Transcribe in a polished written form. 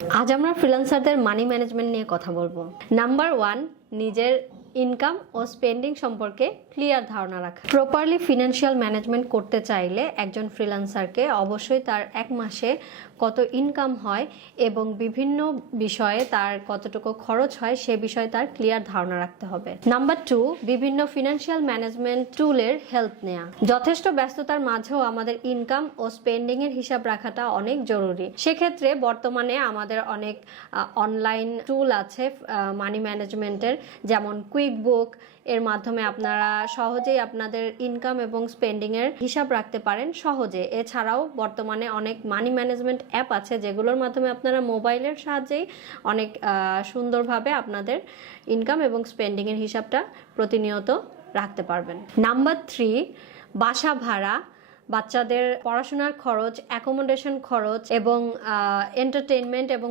আজ আমরা ফ্রিল্যান্সারদের money management নিয়ে কথা বলবো। নাম্বার 1, নিজের ইনকাম ও স্পেন্ডিং সম্পর্কে ক্লিয়ার ধারণা রাখা। প্রপারলি ফিনান্সিয়াল ম্যানেজমেন্ট করতে চাইলে একজন ফ্রিল্যান্সারকে অবশ্যই তার এক মাসে কত ইনকাম হয় এবং বিভিন্ন বিষয়ে তার কতটুকু খরচ হয় সে বিষয়ে তার ক্লিয়ার ধারণা রাখতে হবে। নাম্বার 2, বিভিন্ন ফিনান্সিয়াল ম্যানেজমেন্ট টুলের হেল্প নেওয়া। যথেষ্ট ব্যস্ততার মাঝেও আমাদের ইনকাম ও স্পেন্ডিং এর হিসাব রাখাটা অনেক জরুরি। সেক্ষেত্রে বর্তমানে আমাদের অনেক অনলাইন টুল আছে মানি ম্যানেজমেন্টের, যেমন কুইকবুক। এর মাধ্যমে আপনারা সহজেই আপনাদের ইনকাম এবং স্পেন্ডিং এর হিসাব রাখতে পারেন সহজে। এছাড়াও বর্তমানে অনেক মানি ম্যানেজমেন্ট অ্যাপ আছে যেগুলোর মাধ্যমে আপনারা মোবাইলের সাহায্যেই অনেক সুন্দরভাবে আপনাদের ইনকাম এবং স্পেন্ডিং এর হিসাবটা প্রতিনিয়ত রাখতে পারবেন। নাম্বার 3, বাসা ভাড়া, বাচ্চাদের পড়াশোনার খরচ, অ্যাকোমোডেশন খরচ এবং এন্টারটেইনমেন্ট এবং